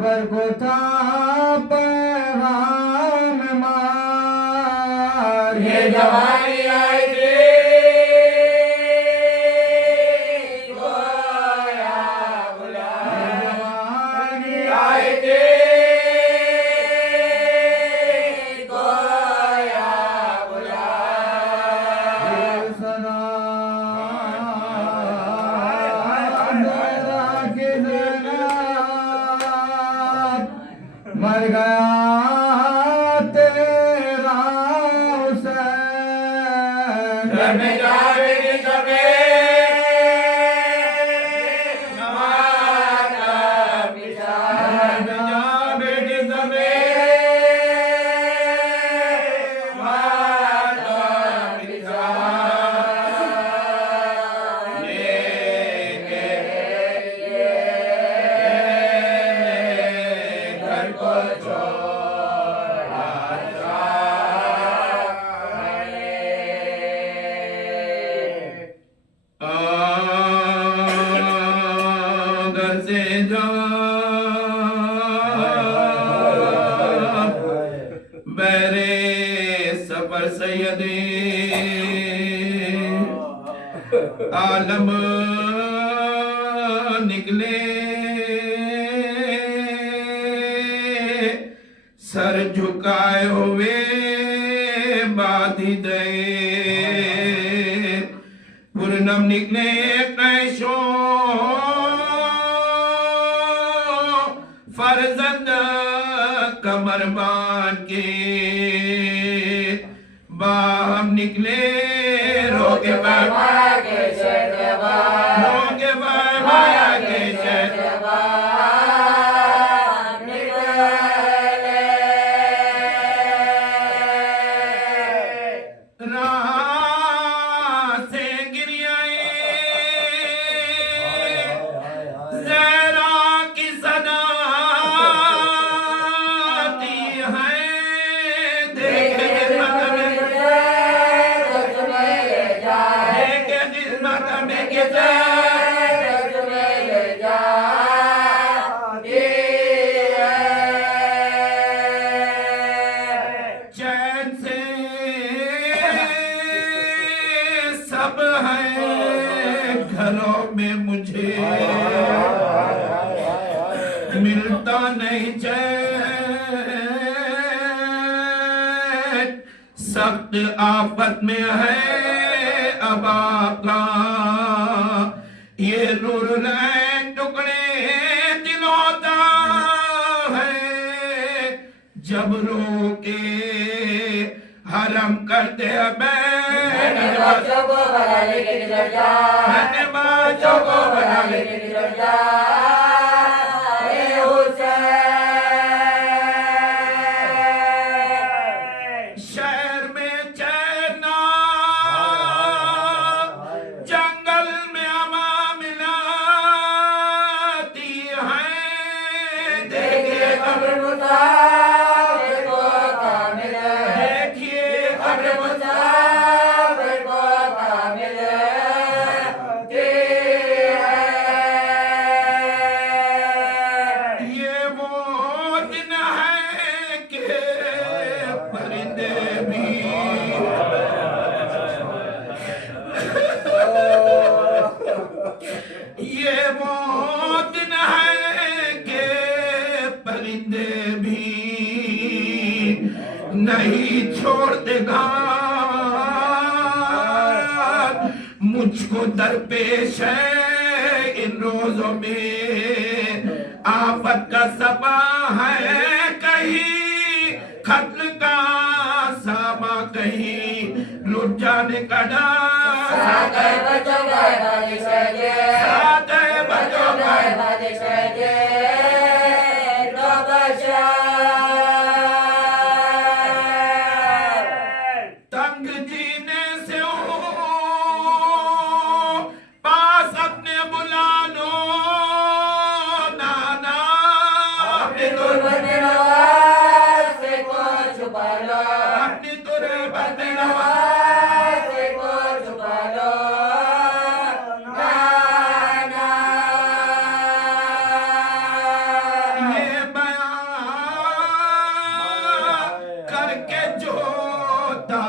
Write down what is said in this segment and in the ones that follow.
اکبر کو تھا پیغام مار یہ جوانی آئی تھی گویا جوانی آئی تھی گویا سنا میرا کی زینب مر گیا تیرا حسین گھر میں جا بیٹی سبے ماتم پچھا جا بیٹی سبے ماتم پچھا گھر کو چھوڑا گھر سے جا بیرے سفر سیدی عالم نکلے سر جھکائے ہوئے بادی دے پورنم نکلے قیشو فرزند کمر بان کے باہم نکلے روکے بائے مایا کے شہر روکے بائے مایا کے شہر راہ سے گری آئے زہرا کی صدا آتی ہے دیکھے جسمت میں دیکھے جسمت میں کسے چین سے سب ہے گھروں میں مجھے ملتا نہیں چین سخت آفت میں ہے اب آقا یہ نور لائن ٹکڑے دل ہوتا ہے جب رو کے حرم کرتے ہیں بچوں کو بنا لے کے گزر جا میں بچوں کو بنا لے کے گزر جا اے حسین شہر میں چینا جنگل میں اما ملاتی ہے دیکھیے قبر مصافر کو کامل دیکھیے قبر مصافر کو کامل یہ وہ دن ہے کہ پرندے بھی یہ وہ دن ہے کہ پرندے بھی نہیں چھوڑتے گھر مجھ کو درپیش ہے ان روزوں میں آفت کا سبا ہے کہیں قتل کا ساما کہیں لٹ جانے کا ڈر ساتھ بچوں کا بادش ہے ساتھ بچوں کا بادش ہے تو بشار تنگ جینے سے ہو پاس اپنے بلا لو نانا اپنی غربت نواز کو چھپا لو اپنی غربت نواز کو چھپا لو نانا یہ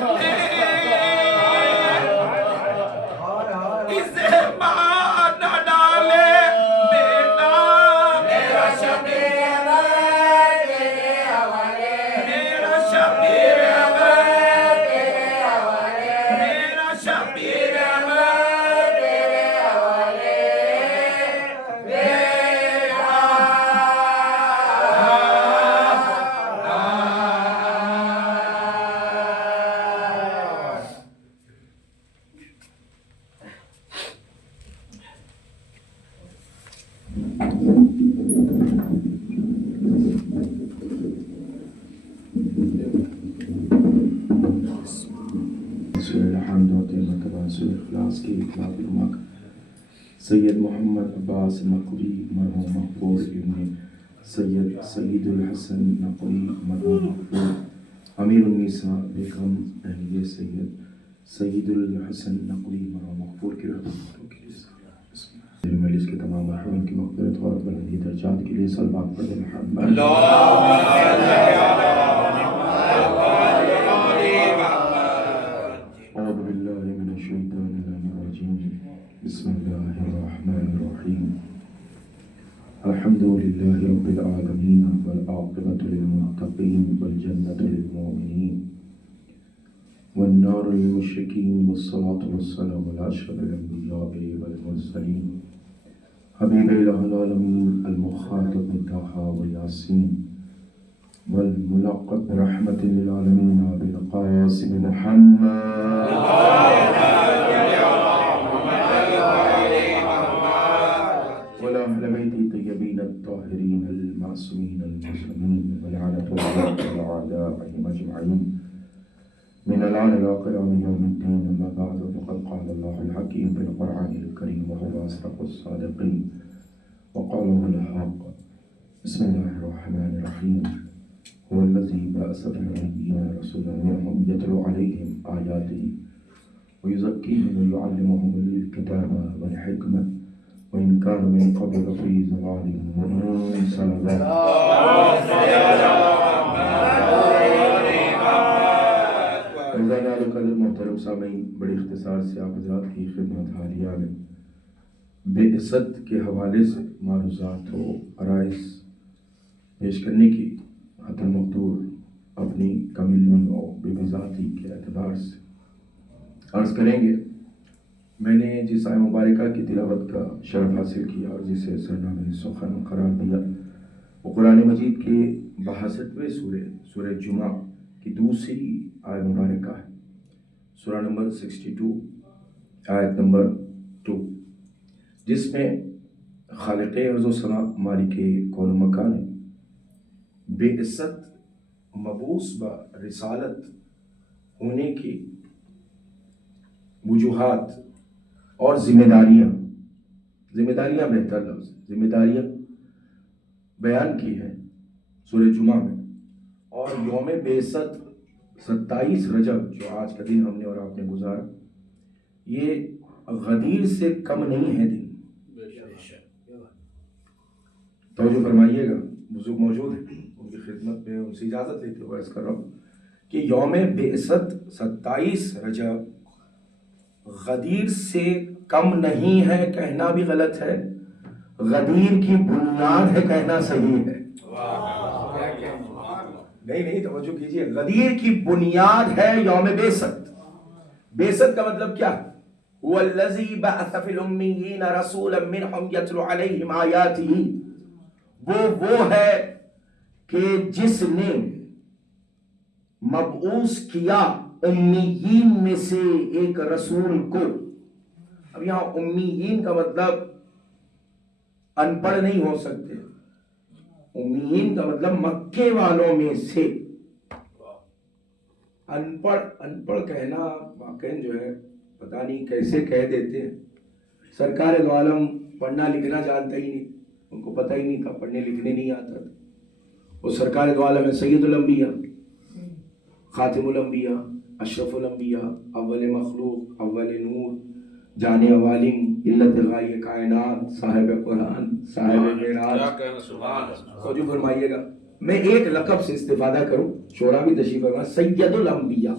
جانے اسے ماں نہ ڈالے بیٹا میرا شبیر احمد تیرے حوالے میرا شبیر احمد تیرے حوالے میرا شبیر احمد تیرے حوالے الحمد و تباسل اخلاص کی اطلاع فرماک سید محمد عباس نقوی مرحوم مغفور ابن سید الحسن نقوی مرحوم مغفور امیر النساء بیگم اہلیہ سید الحسن نقوی مرحوم مغفور کی رحمتوں کے لیے مجلس کے تمام مرحومین کی مغفرت اور بلندی درجات کے لیے صلوات پڑھیں محمد أعوذ بالله من الشيطان الرجيم بسم الله الرحمن الرحيم الحمد لله رب العالمين والعاقبة للمتقين والجنة للمؤمنين والنار للمشركين والصلاة والسلام على أشرف الأنبياء والمرسلين حبيب إله العالمين المخاطب بالطه والياسين والملقب برحمة للعالمين بالقاسم محمد ولا أهل بيته الطيبين الطاهرين المعصومين المسلمين ولعنة الله على أعدائهم أجمعين من الآن إلى قيام يوم الدين أما بعد فقد قال الله الحكيم في القرآن الكريم وهو أصدق الصادقين وقال الحق بسم الله الرحمن الرحيم هو الذي بعث في النبيين رسولا منهم يتلو عليهم آياته ويزكيهم ويعلمهم الكتاب والحكمة وإن كانوا من قبل لفي ضلال مبين صلى الله عليه وسلم محترم سامعین بڑی اختصار سے آپ حضرات کی خدمت حالیہ میں بے عزت کے حوالے سے معروضات و عرائض پیش کرنے کی حت المقدور اپنی کم علمی و بے مزاحی کے اعتبار سے عرض کریں گے. میں نے جس آیہ مبارکہ کی تلاوت کا شرف حاصل کیا اور جسے سرنامہ سخن قرار دیا وہ قرآن مجید کے 62ویں سورہ جمعہ کی دوسری آیہ مبارکہ ہے. سورہ نمبر 62 آیت نمبر 2 جس میں خالق ارض و سما مالک کون و مکان بے عزت مبعوث با رسالت ہونے کی وجوہات اور ذمہ داریاں بہتر لفظ ذمہ داریاں بیان کی ہیں سورہ جمعہ میں. اور یوم بے عزت 27 رجب جو آج کا دن ہم نے اور آپ نے گزارا یہ غدیر سے کم نہیں ہے دن. توجہ فرمائیے گا بزرگ موجود ہیں ان کی خدمت میں ان سے اجازت لیتے ہوئے عرض کر رہا ہوں کہ یوم بعثت 27 رجب غدیر سے کم نہیں ہے کہنا بھی غلط ہے, غدیر کی بنیاد ہے کہنا صحیح ہے. نہیں توجہ کیجئے, غدیر کی بنیاد ہے یوم بعثت. بعثت کا مطلب کیا ہے؟ هو الذی بعث فی الامیین رسولا منہم یتلو علیہم آیاتہ. وہ ہے کہ جس نے مبعوث کیا امیین میں سے ایک رسول کو. اب یہاں امیین کا مطلب ان پڑھ نہیں ہو سکتے, امیین کا مطلب مکے والوں میں سے. ان پڑھ کہنا واقعی جو ہے پتہ نہیں کیسے کہہ دیتے ہیں. سرکار دو عالم پڑھنا لکھنا جانتا ہی نہیں, ان کو پتہ ہی نہیں تھا, پڑھنے لکھنے نہیں آتا تھا. وہ سرکار دو عالم ہے سید الانبیاء, خاتم الانبیاء, اشرف الانبیاء, اول مخلوق, اول نور, جان عوالم, علت غائے کائنات, صاحب قرآن, صاحب معراج. توجہ فرمائیے گا, میں ایک لقب سے استفادہ کروں, شورا بھی تشریف فرما, سید الانبیاء.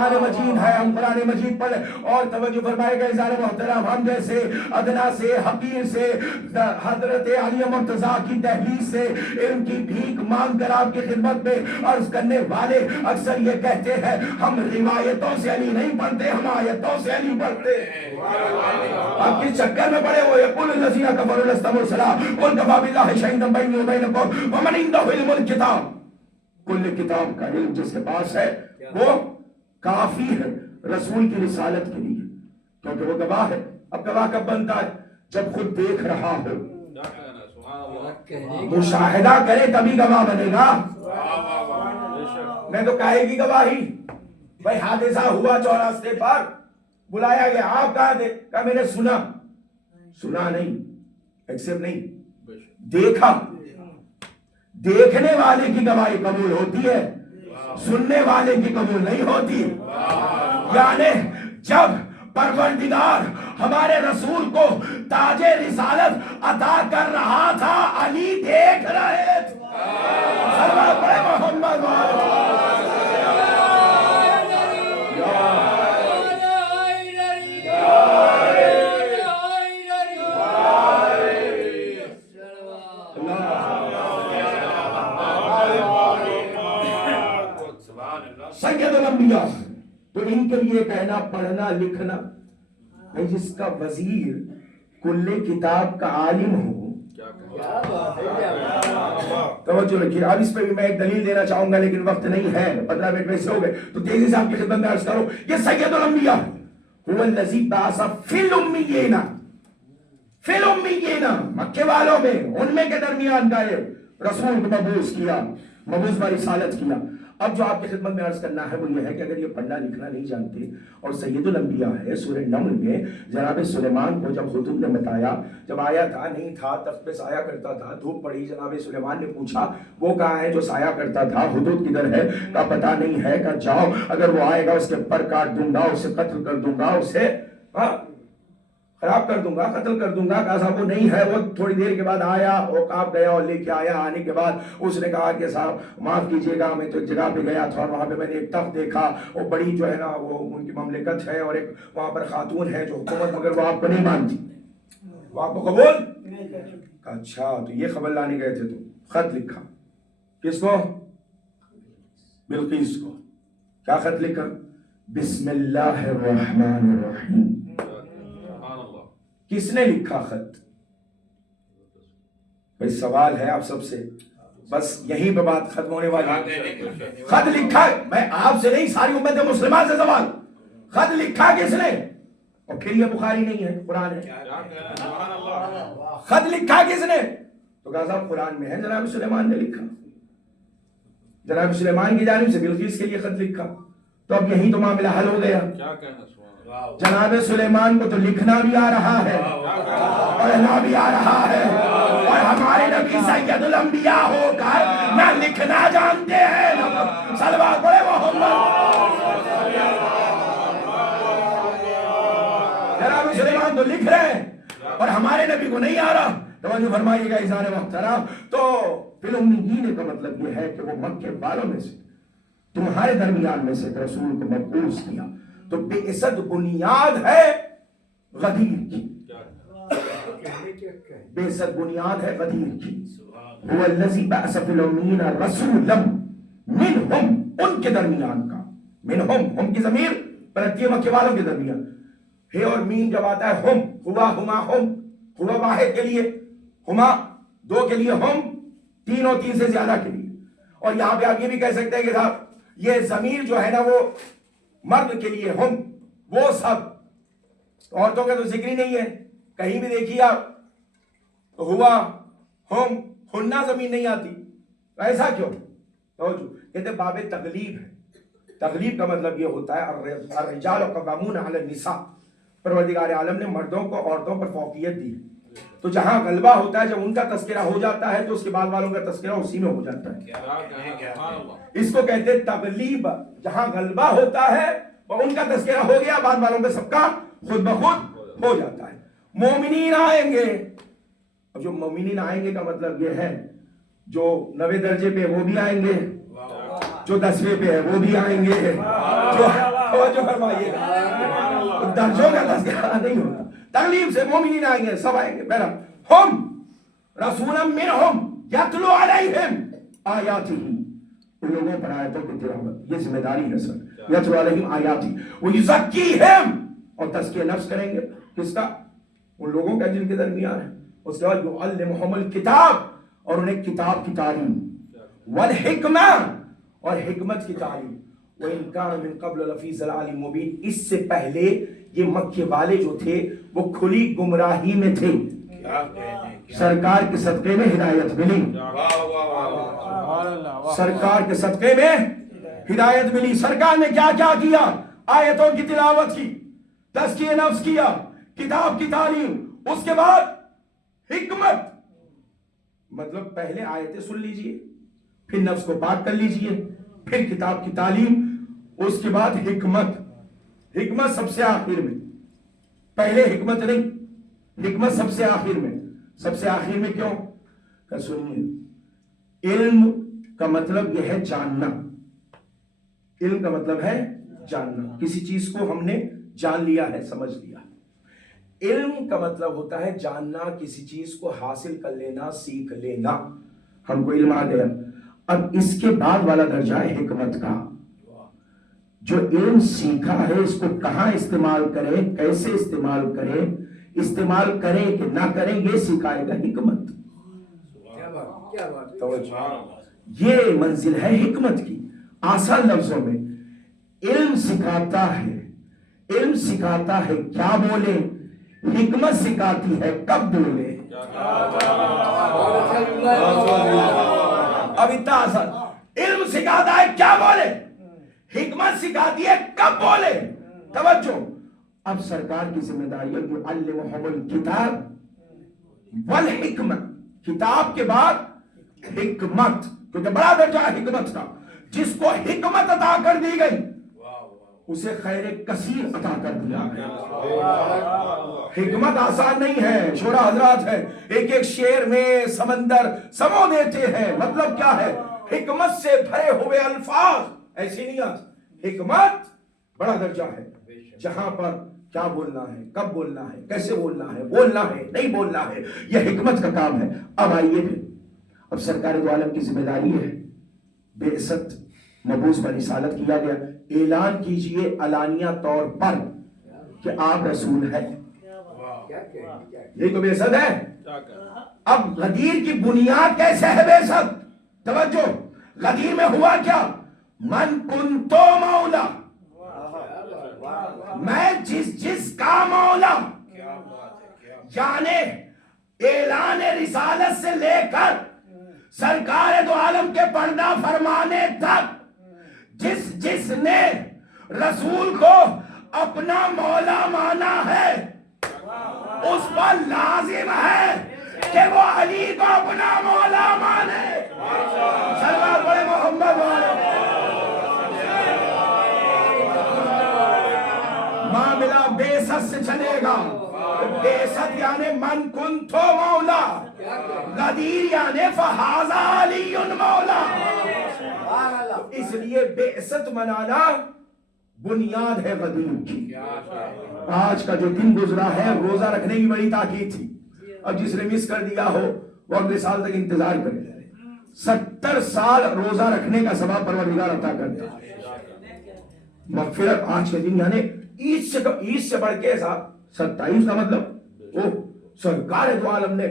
قرآن مجید ہے, ہم قرآن مجید پڑھ اور توجہ فرمائے گا اظہار محترم, ہم جیسے ادنا سے حقیر سے حضرت علی مرتضیٰ کی دہلیز سے علم کی بھیک مانگ کر آپ کی خدمت میں عرض کرنے والے اکثر یہ کہتے ہیں ہم روایتوں سے علی نہیں پڑھتے, ہم آیتوں سے علی پڑھتے ہیں. آپ کس چکر میں پڑے ہوئے؟ قل الذین کفروا لست مرسلا قل کفی باللہ شہیدا بینی و بینکم ومن عنده علم الکتاب. کل کتاب کا علم جس کے پاس ہے وہ کافی ہے رسول کی رسالت کے لیے, کیونکہ وہ گواہ ہے. اب گواہ کب بنتا ہے؟ جب خود دیکھ رہا ہو, مشاہدہ کرے تبھی گواہ بنے گا. میں تو کہے گی گواہی, بھائی حادثہ ہوا چوراستے پر, بلایا گیا, آپ کہاں تھے؟ کہا میں نے سنا. سنا نہیں, ایکسپٹ نہیں, دیکھا. دیکھنے والے کی گواہی قبول ہوتی ہے, سننے والے کی قبول نہیں ہوتی. یعنی جب پروردگار ہمارے رسول کو تاج رسالت عطا کر رہا تھا, علی دیکھ رہے تھے. صلوات پڑھے محمد سید الانبیاء. تو ان کے لیے کہنا پڑھنا لکھنا, جس کا وزیر کل کتاب کا عالم ہو. توجہ رکھیے, اب اس پہ بھی میں ایک دلیل دینا چاہوں گا لیکن وقت نہیں ہے, 15 منٹ ویسے ہو گئے تو تیزی سے آپ کی خدمت میں عرض کرو. یہ سید الانبیاء هو الذی بعث فی الامیین, فی الامیین مکے والوں میں, ان میں کے درمیان کا رسول کو مبعوث کیا, مبعوث با رسالت کیا. اب جو آپ کی خدمت میں عرض کرنا ہے وہ یہ ہے کہ اگر یہ پڑھنا لکھنا نہیں جانتے اور سید الانبیاء ہے, سورہ نمل میں جناب سلیمان کو جب خطب نے بتایا, جب آیا تھا نہیں تھا, تخت پہ سایہ کرتا تھا, دھوپ پڑی, جناب سلیمان نے پوچھا وہ کہاں ہے جو سایہ کرتا تھا, حدود کدھر ہے؟ کا پتہ نہیں ہے. کہ جاؤ اگر وہ آئے گا اس کے پر کاٹ دوں گا, اسے قتل کر دوں گا, اسے خراب کر دوں گا, قتل کر دوں گا. کہا صاحب وہ نہیں ہے. وہ تھوڑی دیر کے بعد آیا, عقاب گیا اور لے کے آیا. آنے کے بعد اس نے کہا کہ صاحب معاف کیجئے گا, میں تو ایک جگہ پہ گیا تھا اور وہاں پہ میں نے ایک تخت دیکھا, وہ بڑی جو ہے نا وہ ان کی مملکت ہے اور ایک وہاں پر خاتون ہے جو حکومت, مگر وہ آپ کو نہیں مانتی, وہ آپ کو قبول. اچھا تو یہ خبر لانے گئے تھے, تو خط لکھا. کس کو؟ بلقیس کو. کیا خط لکھا؟ بسم اللہ الرحمن الرحیم. کس نے لکھا خط؟ بھئی سوال ہے آپ سب سے, بس یہیں پہ بات ختم ہونے والی. خط لکھا, میں آپ سے نہیں ساری امت مسلمان سے سوال, خط لکھا کس نے؟ اور پھر یہ بخاری نہیں ہے, قرآن ہے. خط لکھا کس نے؟ تو کہا صاحب قرآن میں ہے, جناب سلیمان نے لکھا. جناب سلیمان کی جانب سے بلقیس کے لیے خط لکھا. تو اب یہی تو معاملہ حل ہو گیا. جناب سلیمان کو تو لکھنا بھی آ رہا ہے, پڑھنا بھی آ رہا ہے, اور ہمارے نبی سید الانبیاء ہو کر نہ لکھنا جانتے ہیں. صلوات پڑھے محمد. جناب سلیمان تو لکھ رہے ہیں اور ہمارے نبی کو نہیں آ رہا. توجہ فرمائیے گا اذان محترم. تو فی الامیین کا مطلب یہ ہے کہ وہ مکے والوں میں سے, تمہارے درمیان میں سے رسول کو مبعوث کیا. تو بعثت بنیاد ہے غدیر کی, بعثت بنیاد ہے غدیر کی. هو الذی بعث فی الامیین رسولا منہم, ان کے درمیان کا. منہم, ہم کی ضمیر پلٹتی ہے مکے والوں کے درمیان. ہے اور مین جب آتا ہے ہم, ہوا ہما ہم, ہوا واحد کے لیے, ہما دو کے لیے, ہم تین اور تین سے زیادہ کے لیے. اور یہاں پہ آپ یہ بھی کہہ سکتے ہیں کہ صاحب یہ ضمیر جو ہے نا وہ مرد کے لیے, ہم وہ سب, عورتوں کا تو ذکر ہی نہیں ہے. کہیں بھی دیکھیے آپ ہوا ہم, ہننا زمین نہیں آتی. ایسا کیوں؟ کہتے باب تغلیب ہے. تغلیب کا مطلب یہ ہوتا ہے الرجال قوامون علی النساء, پروردگار عالم نے مردوں کو عورتوں پر فوقیت دی. تو جہاں غلبہ ہوتا ہے, جب ان کا تذکرہ ہو جاتا ہے تو اس کے بعد والوں کا تذکرہ اسی میں ہو جاتا ہے. اس کو کہتے ہیں تغلیب. جہاں غلبہ ہوتا ہے اور ان کا تذکرہ ہو گیا, بعد والوں کا سب کا خود بخود ہو جاتا ہے. مومنین آئیں گے, اب جو مومنین آئیں گے کا مطلب یہ ہے جو 90 درجے پہ وہ بھی آئیں گے, جو 10ویں پہ ہے وہ بھی آئیں گے, جو توجہ فرمائیے گا، درجوں کا تذکرہ نہیں ہوتا، تکلیف سے مومنین آئیں گے، سب آئیں گے، بہرحال ہم رسولا منہم یتلو علیہم آیاتہ، ان لوگوں پر آیتوں کی تلاوت، یہ ذمہ داری ہے سر، یتلو علیہم آیاتہ ویزکیہم، اور تزکیہ نفس کریں گے، کس کا؟ ان لوگوں کا جن کے درمیان ہے، اس کے بعد یعلمہم الکتاب، اور انہیں کتاب کی تعلیم، والحکمہ، اور حکمت کی تعلیم، وَإِن كَانَ مِن قَبْلَ لَفِي ضَلَالٍ مُبِينٍ، اس سے پہلے یہ مکے والے جو تھے وہ کھلی گمراہی میں تھے، سرکار کے صدقے میں ہدایت ملی، سرکار کے صدقے میں ہدایت ملی، سرکار نے کیا کیا کیا؟ آیتوں کی تلاوت کی، تزکیہ نفس کیا، کتاب کی تعلیم، اس کے بعد حکمت، مطلب پہلے آیتیں سن لیجئے، پھر نفس کو پاک کر لیجئے، پھر کتاب کی تعلیم، اس کے بعد حکمت، حکمت سب سے آخر میں، پہلے حکمت نہیں، حکمت سب سے آخر میں، سب سے آخر میں کیوں؟ کہ سنیے، علم کا مطلب یہ ہے جاننا، علم کا مطلب ہے جاننا، کسی چیز کو ہم نے جان لیا ہے، سمجھ لیا، علم کا مطلب ہوتا ہے جاننا، کسی چیز کو حاصل کر لینا، سیکھ لینا، ہم کو علم آ گیا، اب اس کے بعد والا درجہ ہے حکمت کا، جو علم سیکھا ہے اس کو کہاں استعمال کریں، کیسے استعمال کریں، استعمال کریں کہ نہ کریں، یہ سکھائے گا حکمت، یہ منزل ہے حکمت کی، آسان لفظوں میں علم سکھاتا ہے، علم سکھاتا ہے کیا بولے، حکمت سکھاتی ہے کب بولے، اب اتنا آسان، علم سکھاتا ہے کیا بولے، حکمت سکھاتی ہے کب بولے، توجہ، اب سرکار کی ذمہ داری ہے کہ علمہم الکتاب والحکمت، کتاب کے بعد حکمت، کیونکہ بڑا درجہ ہے حکمت کا، جس کو حکمت عطا کر دی گئی اسے خیر کثیر عطا کر دیا گیا، حکمت آسان نہیں ہے، چھوڑا حضرات ہے، ایک ایک شعر میں سمندر سمو دیتے ہیں، مطلب کیا ہے، حکمت سے بھرے ہوئے الفاظ، ایسی نہیں آتی، حکمت بڑا درجہ ہے، جہاں پر کیا بولنا ہے، کب بولنا ہے، کیسے بولنا ہے، نہیں بولنا ہے، یہ حکمت کا کام ہے۔ اب آئیے پھر، اب سرکار دو عالم کی ذمہ داری ہے، بعثت مبعوث پر رسالت کیا گیا، اعلان کیجئے علانیہ طور پر کہ آپ رسول ہیں، یہ تو بعثت ہے۔ اب غدیر کی بنیاد کیسے ہے بعثت؟ توجہ، غدیر میں ہوا کیا؟ من کنتو مولا، میں جس کا مولا، یعنی اعلان رسالت سے لے کر سرکار دو عالم کے پردہ فرمانے تک جس نے رسول کو اپنا مولا مانا ہے، اس پر لازم ہے کہ وہ علی کو اپنا مولا مانے، سلوات پڑھے محمد والے۔ معاملہ بعثت سے چلے گا، بعثت یعنی من کنتو مولا، غدیر یعنی فہذا علی مولا، اس لیے بعثت منانا بنیاد ہے غدیر کی۔ آج کا جو دن گزرا ہے روزہ رکھنے کی بڑی تاکید تھی، اب جس نے مس کر دیا ہو وہ اگلے سال تک انتظار کرے، 70 سال روزہ رکھنے کا ثواب پروردگار عطا کرتا ہے، مغفرت آج کے دن، یعنی عید سے بڑھ کے 27 کا مطلب وہ سرکار دو عالم نے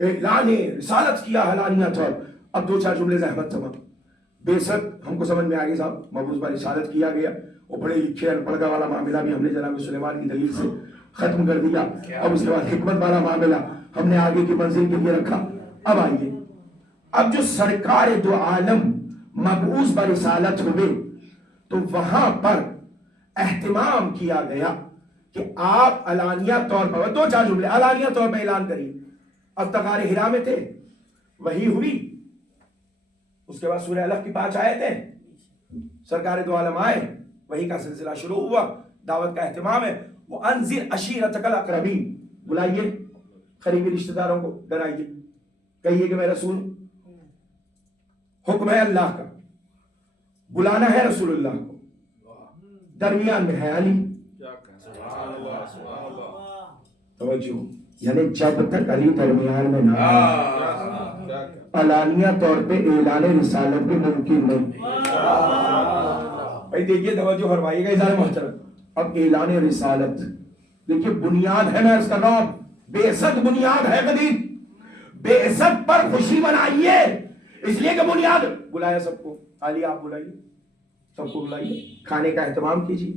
اعلان رسالت کیا اعلانیہ طور۔ اب دو چار جملے زحمت تمام، بعثت ہم کو سمجھ میں آ گئی صاحب، مبعوث پر رسالت کیا گیا، وہ پڑھے لکھے ان پڑھا والا معاملہ بھی ہم نے جناب سلیمان کی دلیل سے ختم کر دیا، اب اس کے بعد حکمت والا معاملہ ہم نے آگے کی منزل کے لیے رکھا۔ اب آئیے، اب جو سرکار دو عالم مبعوث پر رسالت ہوئے تو وہاں پر اہتمام کیا گیا کہ آپ علانیہ طور پر، دو چار جملے علانیہ طور پر اعلان کریے۔ اب تک غار حرا میں تھے، وہی ہوئی، اس کے بعد سورہ الف کی 5 آیتیں، سرکار دو عالم آئے، وہی کا سلسلہ شروع ہوا، دعوت کا اہتمام ہے، وَأَنذِرْ عَشِيرَتَكَ الْأَقْرَبِينَ، بلائیے قریبی رشتہ داروں کو، ڈرائیے، کہیے کہ میں رسول ہوں، حکم ہے اللہ کا، بلانا ہے رسول اللہ کو، درمیان میں ہے علی. توجہ, یعنی جب تک علی درمیان میں نہ آئے علانیہ طور پہ اعلان رسالت بھی ممکن نہیں. بھائی دیکھیے, توجہ فرمائیے گا اظہار محترم. اب اعلان رسالت دیکھیے بنیاد ہے, میں اس کا نام بعثت بنیاد ہے قدیم. بعثت پر خوشی منائیے, اس لیے کہ بنیاد. بلایا سب کو, علی آپ بلائیے, سب کو بلائیے, کھانے کا اہتمام کیجیے,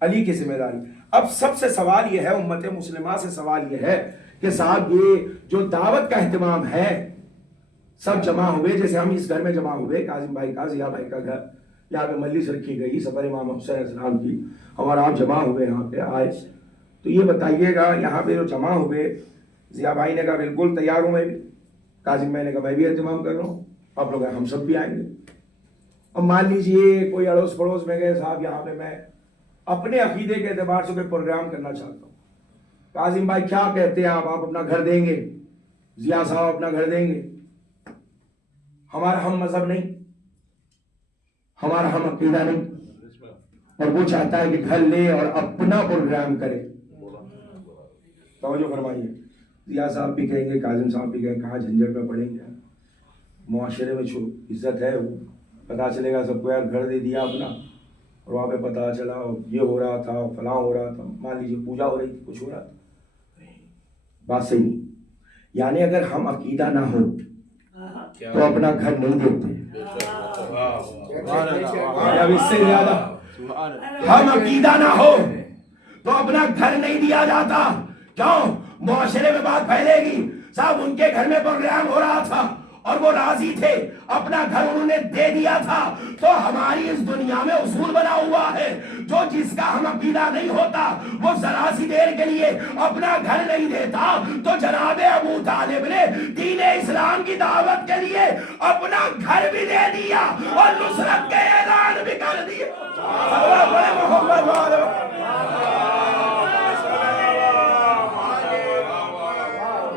علی کی ذمہ داری. اب سب سے سوال یہ ہے, امت مسلمہ سے سوال یہ ہے کہ صاحب یہ جو دعوت کا اہتمام ہے, سب جمع ہوئے, جیسے ہم اس گھر میں جمع ہوئے, کاظم بھائی کا, ضیاء بھائی کا گھر, یہاں پہ مجلس رکھی گئی سفر امام حسین علیہ السلام کی, ہمارا آپ جمع ہوئے یہاں پہ آئے, تو یہ بتائیے گا یہاں پہ جو جمع ہوئے, ضیاء بھائی نے کہا بالکل تیار ہوں میں بھی, کاظم بھائی نے کہا میں بھی اہتمام کر رہا ہوں, آپ لوگ ہم سب بھی آئیں گے. اب مان لیجئے کوئی اڑوس پڑوس میں گئے, صاحب یہاں پہ میں اپنے عقیدے کے اعتبار سے کوئی پروگرام کرنا چاہتا ہوں, کاظم بھائی کیا کہتے ہیں آپ اپنا گھر دیں گے, ضیاء صاحب اپنا گھر دیں گے, ہمارا ہم مذہب نہیں, ہمارا ہم عقیدہ نہیں, اور وہ چاہتا ہے کہ گھر لے اور اپنا پروگرام کرے. توجہ فرمائیے, ضیاء صاحب بھی کہیں گے, کاظم صاحب بھی کہیں, کہاں جھنجھٹ میں پڑیں گے, معاشرے میں چھو عزت ہے, وہ پتا چلے گا سب کو یار گھر دے دیا اپنا, اور وہاں پہ پتا چلا یہ ہو رہا تھا, فلاں ہو رہا تھا, مان لیجیے پوجا ہو رہی تھی, کچھ ہو رہا تھا. بات صحیح نہیں. یعنی اگر ہم عقیدہ نہ ہو تو اپنا گھر نہیں دیتے, اب اس سے زیادہ ہم عقیدہ نہ ہو تو اپنا گھر نہیں دیا جاتا. کیوں؟ معاشرے میں بات پھیلے گی, صاحب ان کے گھر میں پروگرام ہو رہا تھا اور وہ راضی تھے, اپنا گھر انہوں نے دے دیا تھا. تو ہماری اس دنیا میں اصول بنا ہوا ہے, جو جس کا ہم عقیدہ نہیں ہوتا وہ ذرا سی دیر کے لیے اپنا گھر نہیں دیتا. تو جناب ابو طالب نے دین اسلام کی دعوت کے لیے اپنا گھر بھی دے دیا اور نصرت کے اعلان بھی کر دیا.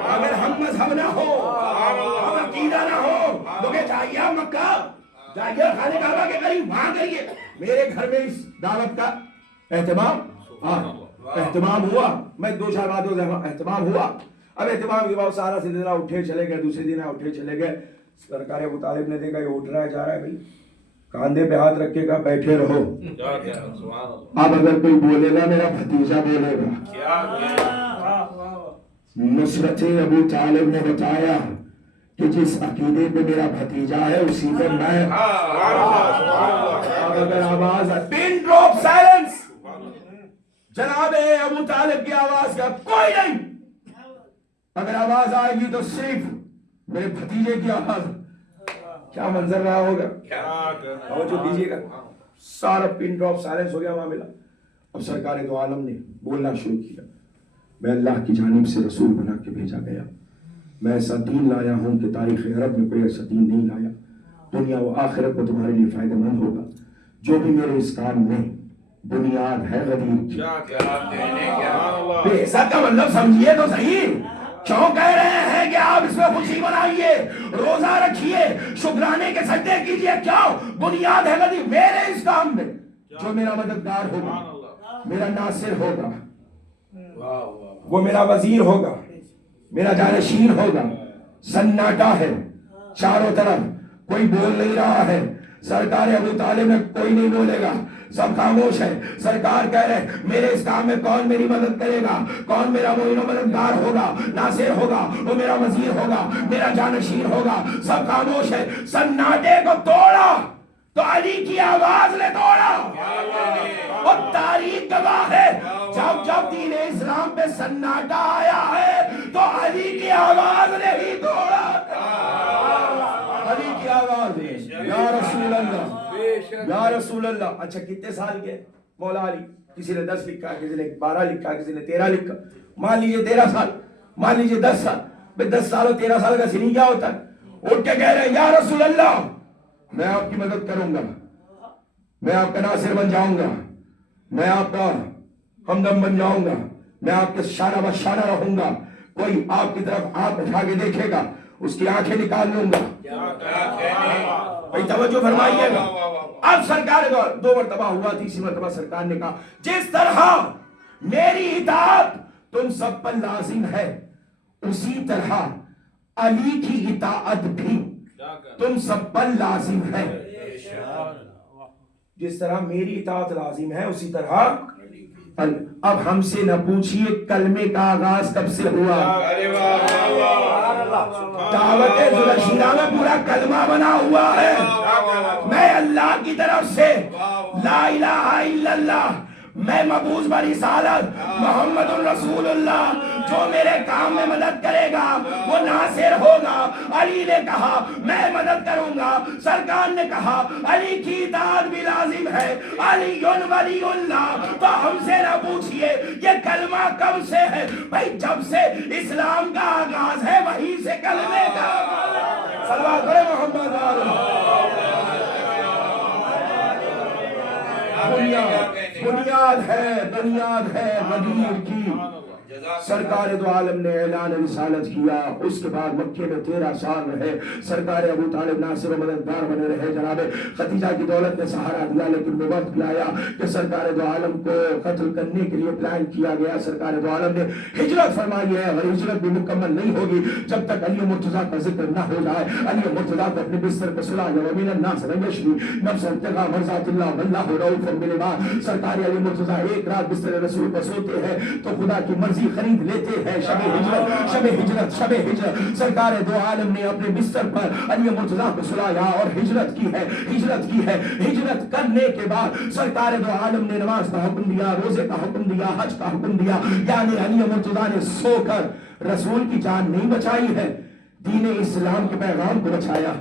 اگر ہم مذہب نہ ہو, ہم عقیدہ نہ ہو, تو کہ جائیے مکہ, جائیے خانہ کعبہ کے قریب, وہاں کریے. میرے گھر میں اس دعوت کا اہتمام ہوا, میں 2-4 باتوں سے اہتمام ہوا. اب اہتمام کے بعد سارا سلسلہ اٹھے چلے گئے, دوسرے دن اٹھے چلے گئے. سرکار ابو طالب نے دیکھا یہ اٹھ رہا ہے, جا رہا ہے, بھائی کاندھے پہ ہاتھ رکھ کے کہا بیٹھے رہو. اب اگر کوئی بولے گا میرا بھتیجا بولے گا. نصرت ابو طالب نے بتایا کہ جس عقیدے پہ میرا بھتیجا ہے اسی پہ میں. اب اگر آواز ہے, پن ڈراپ سائلنس, جناب ابو طالب کی آواز کا کوئی نہیں. اگر آواز آئے گی تو صرف میرے بھتیجے کی آواز. کیا منظر رہا ہوگا, توجہ دیجیے گا. سارا پن ڈراپ سائلنس ہو گیا معاملہ. اب سرکار دو عالم نے بولنا شروع کیا, میں اللہ کی جانب سے رسول بنا کے بھیجا گیا, میں ایسا دین لایا ہوں کہ تاریخ عرب میں کوئی ایسا دین نہیں لایا. دنیا و آخرت کو تمہارے لیے فائدہ مند ہوگا. جو بھی میرے اس کام میں بنیاد ہے غدیر کی. بعثت کا مطلب سمجھیے تو صحیح. کیوں کہہ رہے ہیں کہ آپ اس میں خوشی منائیے, روزہ رکھیے, شکرانے کے سجدے کیجیے؟ کیوں؟ بنیاد ہے غدیر. میرے اس کام میں جو میرا مددگار ہوگا, میرا ناصر ہوگا, وہ میرا وزیر ہوگا, میرا جانشین ہوگا. سناٹا ہے چاروں طرف, کوئی بول نہیں رہا ہے. سرکار ابو طالب میں کوئی نہیں بولے گا, سب خاموش ہے. سرکار کہہ رہے میرے اس کام میں کون میری مدد کرے گا, کون میرا معین و مددگار ہوگا, ناصر ہوگا, وہ میرا وزیر ہوگا, میرا جانشین ہوگا. سب خاموش ہے. سناٹے کو توڑا تو علی کی آواز نے توڑا, اور تاریخ گواہ ہے جب جب دین اسلام پہ سناٹا آیا ہے تو علی کی آواز نے ہی توڑا. علی کی آواز, یا رسول اللہ, یا رسول اللہ. اچھا کتنے سال کے مولا علی؟ کسی نے 10 لکھا, کسی نے 12 لکھا, کسی نے 13 لکھا. مان لیجئے 13 سال, مان لیجئے 10 سال. بھئی 10 سال اور 13 سال کا سنی کیا ہوتا ہے؟ اٹھ کے کہہ رہے ہیں یا رسول اللہ, میں آپ کی مدد کروں گا, میں آپ کا ناصر بن جاؤں گا, میں آپ کا ہمدم بن جاؤں گا, میں آپ کے شانہ بشانہ رہوں گا. کوئی آپ کی طرف ہاتھ اٹھا کے دیکھے گا, اس کی آنکھیں نکال لوں گا. بھائی توجہ فرمائیے گا. اب سرکار دو مرتبہ ہوا, تیسری مرتبہ سرکار نے کہا جس طرح میری اطاعت تم سب پر لازم ہے اسی طرح علی کی اطاعت بھی تم سب پر لازم ہے. جس طرح میری اطاعت لازم ہے اسی طرح. اب ہم سے نہ پوچھئے کلمے کا آغاز کب سے ہوا. دعوت ذوالشیرہ میں پورا کلمہ بنا ہوا ہے. میں اللہ کی طرف سے لا الہ الا اللہ, میں مبعوث برسالت محمد الرسول اللہ, جو میرے کام میں مدد کرے گا وہ ناصر ہوگا. علی نے کہا میں مدد کروں گا. سرکار نے کہا علی کی اطاعت بھی لازم ہے, علی ولی اللہ. تو ہم سے نہ پوچھئے یہ کلمہ کب سے ہے. بھائی جب سے اسلام کا آغاز ہے وہی سے کلمے کا. صلوات کرے محمد بنیاد ہے غدیر کی. سرکار دو عالم نے اعلان رسالت کیا. اس کے بعد مکے میں 13 سال رہے. سرکار ابو طالب ناصر و مددگار بنے رہے. جناب خدیجہ کی دولت نے سہارا دیا, لیکن وہ وقت بھی آیا کہ سرکار دو عالم کو قتل کرنے کے لیے پلان کیا گیا. سرکار دو عالم نے ہجرت فرمائی ہے, اور ہجرت بھی مکمل نہیں ہوگی جب تک علی مرتضیٰ کا ذکر نہ ہو جائے. علی مرتضیٰ کو اپنے بستر پر سلا جائے. ومن الناس من یشری نفس ابتغاء مرضات اللہ واللہ رؤوف بالعباد. سرکار علی مرتضیٰ ایک رات بستر رسول پر سوتے ہیں تو خدا کی مرضی خرید لیتے ہیں. شب ہجرت سرکار دو عالم نے اپنے بستر پر علی مرتضیٰ کو سلایا اور ہجرت کی ہے. ہجرت کرنے کے بعد سرکار دو عالم نے نماز کا حکم دیا, روزے کا حکم دیا, حج کا حکم دیا. یعنی علی مرتضیٰ نے سو کر رسول کی جان نہیں بچائی ہے, دین اسلام کے پیغام کو بچایا.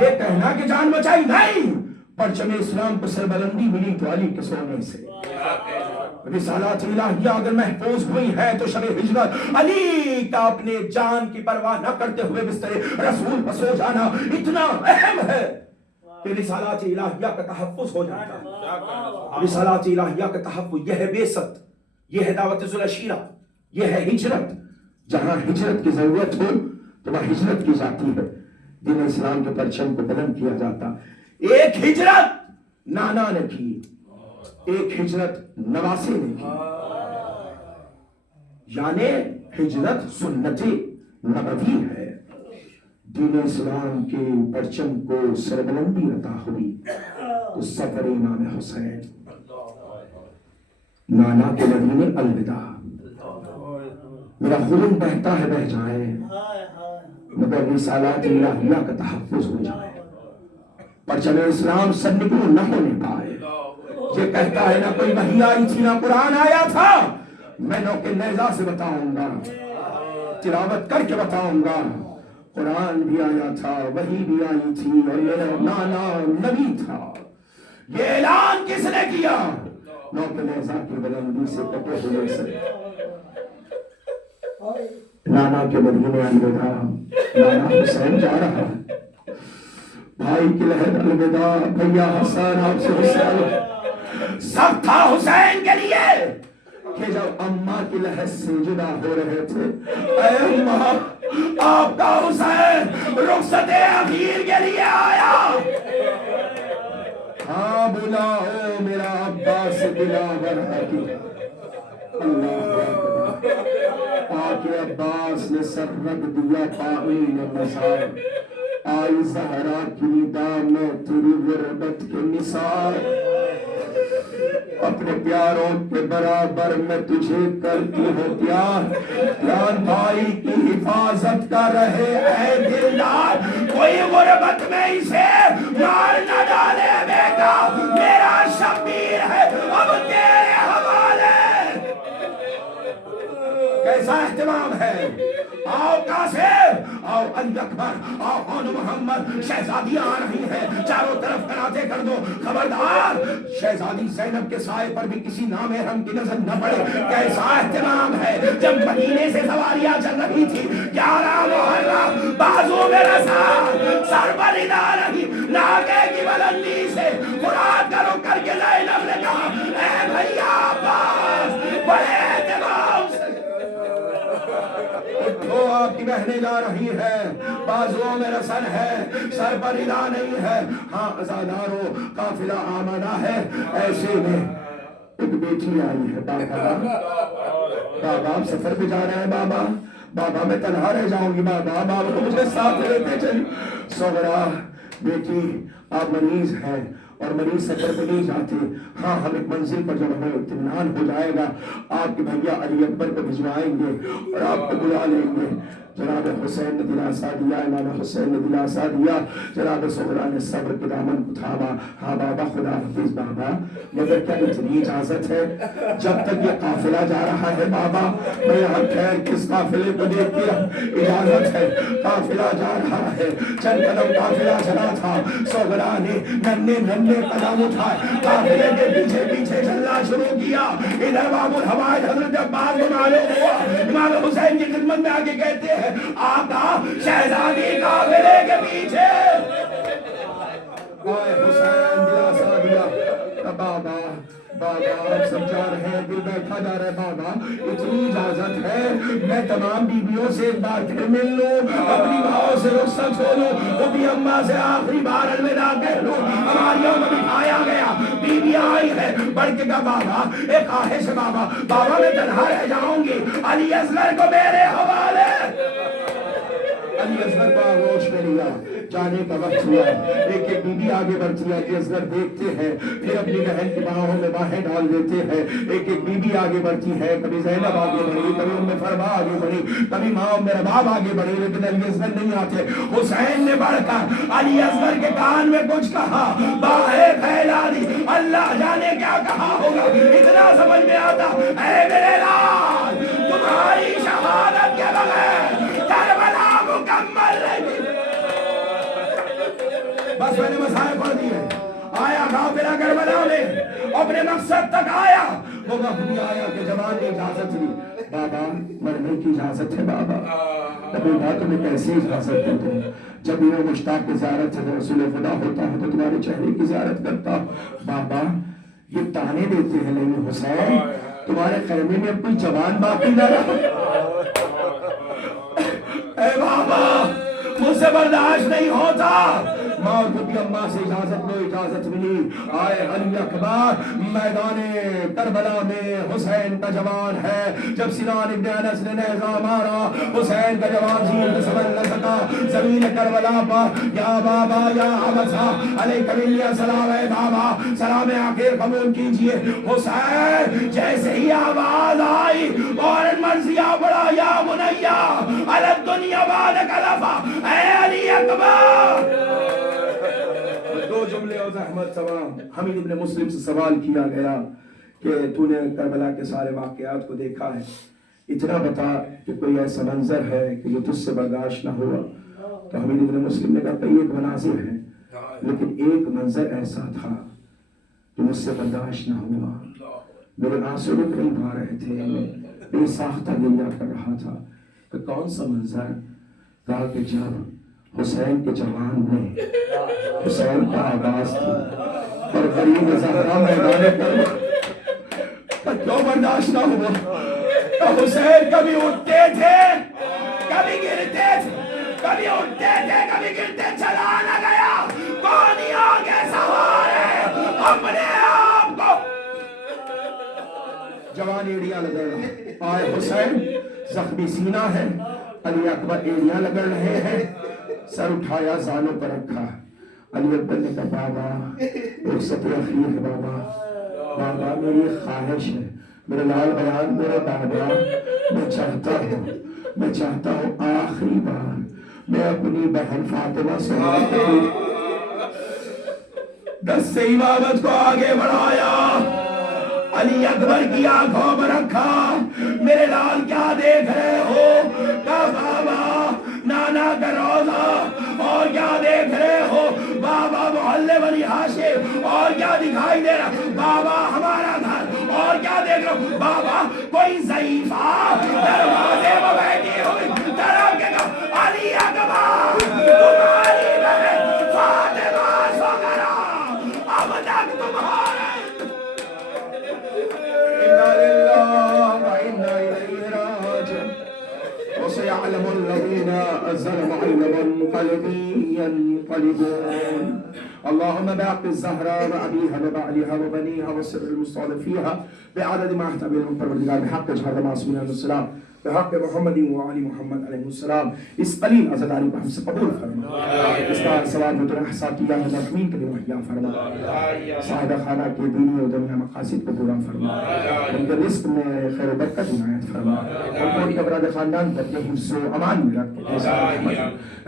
یہ کہنا کہ جان بچائی نہیں, پرچم اسلام کو سربلندی ملی تو علی کے سونے سے. رسالات الہیہ اگر محفوظ ہوئی ہے تو شب ہجرت علی کا اپنے جان کی پرواہ نہ کرتے ہوئے بستر رسول پر سو جانا اتنا اہم ہے کہ رسالات الہیہ کا تحفظ ہو جاتا ہے. رسالات الہیہ کا تحفظ یہ ہے بعثت, یہ ہے دعوت ذوالشیرہ, یہ ہے ہجرت. جہاں ہجرت کی ضرورت ہو تو وہاں ہجرت کی جاتی ہے, دین اسلام کے پرچم کو بلند کیا جاتا. ایک ہجرت نانا نے کی, ایک ہجرت نواسے نے کی. یعنی ہجرت سنت نبوی ہے. دین اسلام کے پرچم کو سربلندی عطا ہوئی تو سفر امام حسین, نانا کے مدینے الوداع. میرا خون بہتا ہے بہ جائے مگر رسالات الہیہ کا تحفظ ہو جائے. پرچم اسلام سرنگوں نہ ہونے پائے. یہ کہتا ہے نہ کوئی وحی آئی تھی نہ قرآن آیا تھا, میں نو کے نیزہ سے بتاؤں گا, تلاوت کر کے بتاؤں گا. قرآن بھی آیا تھا, وحی بھی آئی تھی, اور میرا نانا نبی تھا. یہ اعلان کس نے کیا؟ نو کے نیزہ کی بلندی سے کٹے ہوئے سے. نانا کے مدینے الوداع, نانا حسین جا رہا ہے. بھائی کی لہر الوداع, بھیا حسین آپ سے حسین. سب تھا حسین کے لیے کہ جب اماں کی لہر سے جدا ہو رہے تھے, اے اماں آپ کا حسین رخصت اخیر کے لیے آیا. ہاں بلاؤ میرا عباس دلاور حقیقہ. آکے عباس نے سر رکھ دیا پائیں مزار, آئی زہرا کی ندا میں تیری غربت کے نثار. اپنے پیاروں کے برابر میں تجھے کرتی ہوں پیار. پیار بھائی کی حفاظت کا رہے اے دلدار, کوئی غربت میں اسے مار نہ ڈالے بیٹا, میرا شبیر ہے اب تیرے حوالے. کیسا اہتمام ہے. آؤ قاسم, آؤ علی اکبر, آؤ خان محمد, شہزادیاں آ رہی ہیں, چاروں طرف کراتے کر دو. خبردار شہزادی زینب کے سائے پر بھی کسی نامحرم کی نظر نہ پڑے. کیسا اہتمام ہے. جب مدینے سے سواریاں چل رہی تھی 11 محرم, بازو میں رسا, سر پر ادا رہی, ناکے کی بلندی سے مراد کرو کر کے زینب نے کہا اے بھیا عباس, بڑے اہتمام سے اٹھو آپ کی بہنیں جا رہی ہیں، بازوؤں میں رسن ہے، سر پر ردا نہیں ہے، ہاں عزاداروں قافلہ آمدہ ہے، ایسے میں ایک بیٹی آئی ہے، بابا آپ سفر پہ جا رہے ہیں، بابا میں تنہا رہ جاؤں گی، بابا کو مجھے ساتھ لیتے چل. صغرا بیٹی آپ مریض ہیں اور مریض سفر پہ نہیں جاتے، ہاں ہم ایک منزل پر جب ہمیں اطمینان ہو جائے گا آپ کے بھیا علی اکبر کو بھجوائیں گے اور آپ کو بلا لیں گے. جناب حسین نے دلاسا دیا، امام حسین نے دلاسا دیا، جناب صغرا نے صبر کے دامن کو تھاما. ہاں بابا خدا حافظ بابا، مگر کیا اتنی اجازت ہے جب تک یہ قافلہ جا رہا ہے بابا، میں یہاں ٹھہر کس قافلے کو دیکھ کے اجازت ہے، قافلہ جا رہا ہے. چند قدم قافلہ چلا تھا، صغرا نے ننھے قدم اٹھائے، قافلے کے پیچھے پیچھے چلنا شروع کیا. ادھر باب الحوائج حضرت عباس کو معلوم ہوا، امام حسین کی خدمت میں آگے کہتے ہیں آقا شہزادی قافلے کے پیچھے. آئے حسین دلاسا دیا، بابا آپ سمجھا رہے ہیں، دل بیٹھا جا رہا ہے. بابا اتنی اجازت ہے میں تمام بیویوں سے ایک بار پھر مل لوں، اپنی ماں سے رخصت ہو لوں، خودی اماں سے آخری بار الوداع کہہ لوں. ہماریوں کو بٹھایا گیا، بیویاں آئی ہے، بڑھ کے کہا بابا ایک خواہش ہے بابا میں تنہا رہ جاؤں گی، علی اصغر کو میرے حوالے. علی اصغر کو آغوش میں لیا، جانے کا وقت ہوا، ایک ایک بی بی آگے بڑھتی ہے. علی اصغر دیکھتے ہیں، پھر اپنی بہن کی باہوں میں باہیں ڈال دیتے ہیں. ایک ایک بی بی آگے بڑھتی ہے، کبھی زینب آگے بڑھی، کبھی ام فرما آگے بڑھی، کبھی ماں ام رباب آگے بڑھی، لیکن علی اصغر نہیں آتے. حسین نے بڑھ کر علی اصغر کے کان میں کچھ کہا، باہیں پھیلا دی. اللہ جانے کیا کہا ہوگا، اتنا سمجھ میں آتا اے میرے لال تمہاری شہادت کے بغیر کربلا مکمل نہیں. بس میں نے مسائل پڑھ دیے، آیا قافلہ کربلا میں، اپنے مقصد تک آیا. وہ وقت بھی آیا کہ جوان نے اجازت لی، بابا مرنے کی اجازت ہے. بابا ابھی باتوں میں کیسے اجازت دیتے ہیں؟ جب انہیں مشتاق کی زیارت سے رسول خدا ہوتا ہے تو تمہارے چہرے کی زیارت کرتا. بابا یہ تانے دیتے ہیں، لیکن حسین تمہارے خیمے میں اب کوئی جوان باقی نہ رہا. اے بابا مجھ سے برداشت نہیں ہوتا. ماں اور خودی اماں سے اجازت لو، اجازت ملی. آئے علی اکبر میدان کربلا میں حسین کا جوان ہے. جب سنان ابن انس نے نیزہ مارا، حسین کا جوان زین کو سمجھ نہ سکا. زمین کربلا پر یا بابا یا عبسا علیہ منی السلام، اے بابا سلام آخر قبول کیجئے. حسین جیسے ہی آواز آئی فوراً مرضیہ پڑا، یا بنیا علی الدنیا بعد کلفا، اے علی اکبر. دو جملے اور زحمت تمام. حمید ابن مسلم سے سوال کیا گیا کہ تو نے کربلا کے سارے واقعات کو دیکھا ہے، اتنا بتا کہ کوئی ایسا منظر ہے کہ جو تجھ سے برداشت نہ ہوا. تو حمید ابن مسلم نے کہا کئی ایک مناظر ہیں، لیکن ایک منظر ایسا تھا جو مجھ سے برداشت نہ ہوا. میرے آنسو رک نہیں پا رہے تھے، میں بے ساختہ گریہ کر رہا تھا. کہ کون سا منظر؟ کہا کہ جب حسین کے جوان نے حسین کا آواز تھی اور غریب زہرا میدان پر کیوں برداشت نہ ہوا. حسین کبھی اٹھتے تھے، کبھی گرتے تھے، کبھی اٹھتے تھے، کبھی گرتے. چلا نہ گیا کون آگے سوار ہے اپنے آپ کو. جوان ایڑیاں لگڑ رہا. آئے حسین زخمی سینہ ہے، علی اکبر ایڑیاں لگڑ رہے ہیں، سر اٹھایا زانوں پر رکھا. علی اکبر نے کہا بابا رخصت اخیر ہے. بابا میری خواہش ہے، میرے لال بیان میرے بابا، میں چاہتا ہوں آخری بار میں اپنی بہن فاطمہ سے 10 سے عبادت کو آگے بڑھایا. علی اکبر کی آنکھوں میں رکھا، میرے لال کیا دیکھ رہے ہو؟ کہا بابا نانا کا روزہ. اور کیا دیکھ رہے ہو؟ بابا محلے بنی ہاشم. اور کیا دکھائی دے رہا؟ بابا ہمارا گھر. اور کیا دیکھ رہے ہو؟ بابا کوئی ضعیفہ دروازے میں بیٹھی ہوئی. طرف کے کہا علی اکبر تمہاری بہن فاطمہ صغرا اب تک تمہارے. اِنَّا لِلَّهِ وَإِنَّا إِلَيْهِ رَاجِعُونَ. وَسَيَعْلَمُ الظلم على المنقلبين ينقلبون اللهم باق الزهراء وأبيها وبعلها وبنيها وسر المستودع فيها بعدد ما احتمل من پروردگار بحق جهر معصومین علیہ السلام بحق محمد و علی محمد علیہ السلام اس قلیل عزداری کو ہم سے قبول فرما اس کا ثواب و تنحسات اللہ مرحمین کے لیے محیا فرما صاحب خانہ کے دینی و دنیا مقاصد کو پورا فرما ان کے رزق میں خیر و برکت عنایت فرما ان کو ان کے براد خاندان پر اپنے حفظ و امان میں رکھ کے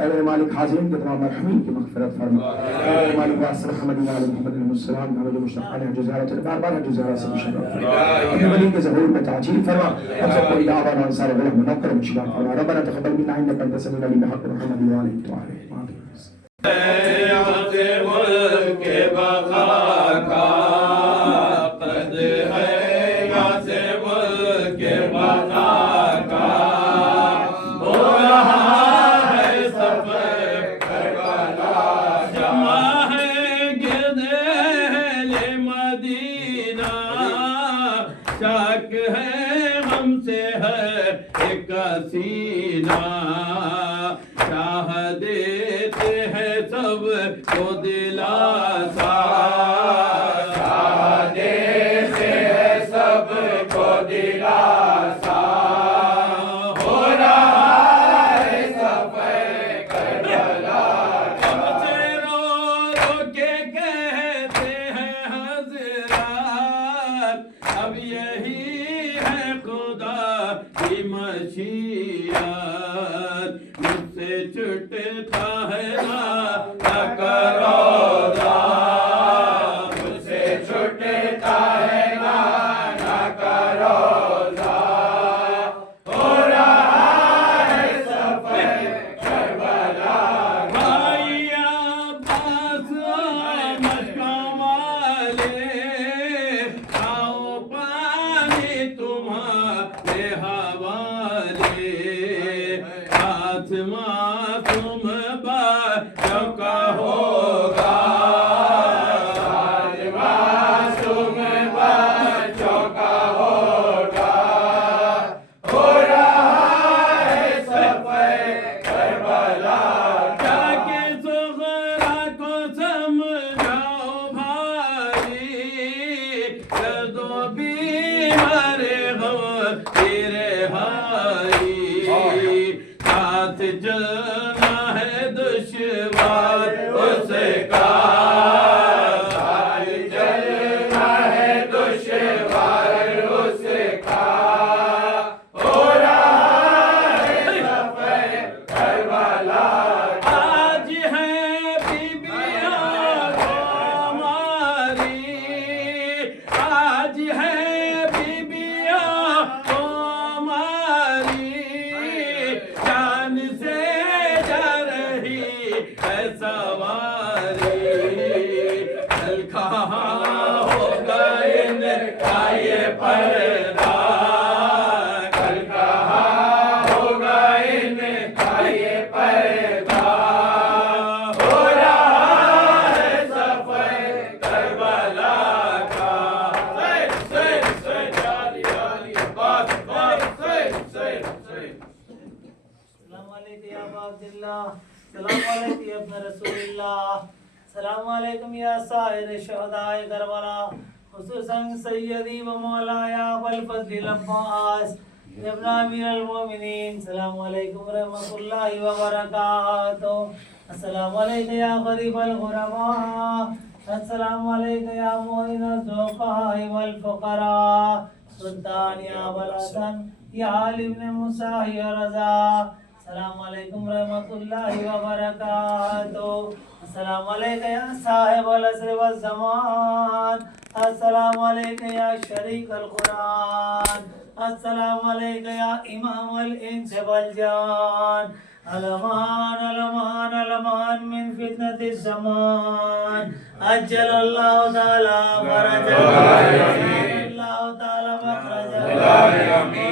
اے مالک حاضرین کے تمام مرحمین کی مغفرت فرما اے مالک واسر محمد علی محمد علیہ السلام محمد مشتاقان حج زیارت بار بار حج زیارت سے مشرف فرما اپنے ولی کے ظہور میں تعجیل فرما ہم سب کو دعوان و انصار ولہ منکر مشکل فرما ربنا تقبل منا انک انت السمیع العلیم بحق محمد و علیہ وآلہ ملک بقا کا قد ہے یاد ملک بقا کا ہو رہا ہے سفر کربلا جمع ہے گرد اہل مدینہ شاک ہے ہم سے ہے ایک سینہ شاہ دیتے ہیں سب کو دلاسا شاہ دیتے ہیں سب کو دلاسا ہو رہا ہے سفر کربلا ہم سے رو رو کے کہتے ہیں حضرات اب یہی ہے خدا کی مشیت مجھ سے چھٹتا ہے نا کروزہ مجھ سے چھٹتا ہے نا کروزہ ہو رہا ہے سفر کربلا بھائی عباس مشکا والے آؤ پانی تمہارے حوالے معصوم بچوں کا ہوگا معصوم بچوں کا ہوگا ہو رہا ہے سفر کربلا جا کے زغرا کو سمجھاؤ بھائی درد و بیمار غم کی رہائی ساتھ جلنا ہے دشوار اس کا ساتھ جلنا ہے دشوار اس کا ہو رہا ہے سفر کربلا آج ہے بیبیاں ہماری آج ہے بیبیاں ہماری جان سے جا رہی ہے سواری کل کہاں ہوگا ان کا یہ پردہ کل کہاں ہوگا ان کا یہ پردہ ہو رہا ہے سفر کربلا کا السلام علیکم یا ابا عبداللہ السلام علیکم یا ابن رسول اللہ السلام علیکم یا سائر شہداء کربلا خصوصاً سیدی و مولایا ابوالفضل عباس ابن امیر المومنین السلام علیکم ورحمۃ اللہ وبرکاتہ السلام علیکم یا غریب الغرباء السلام علیکم یا معین الضعفاء والفقراء سلطان یا ابوالحسن یا عالم موسیٰ یا رضا السلام علیکم رحمۃ اللہ وبرکاتہ السلام علیکم یا صاحب العصر والزمان السلام علیکم یا شریک القرآن السلام علیکم یا امام الانس والجان علمان علمان علمان من فتنة الزمان اجل اللہ تعالی فرجہ اللہ تعالی مخرجہ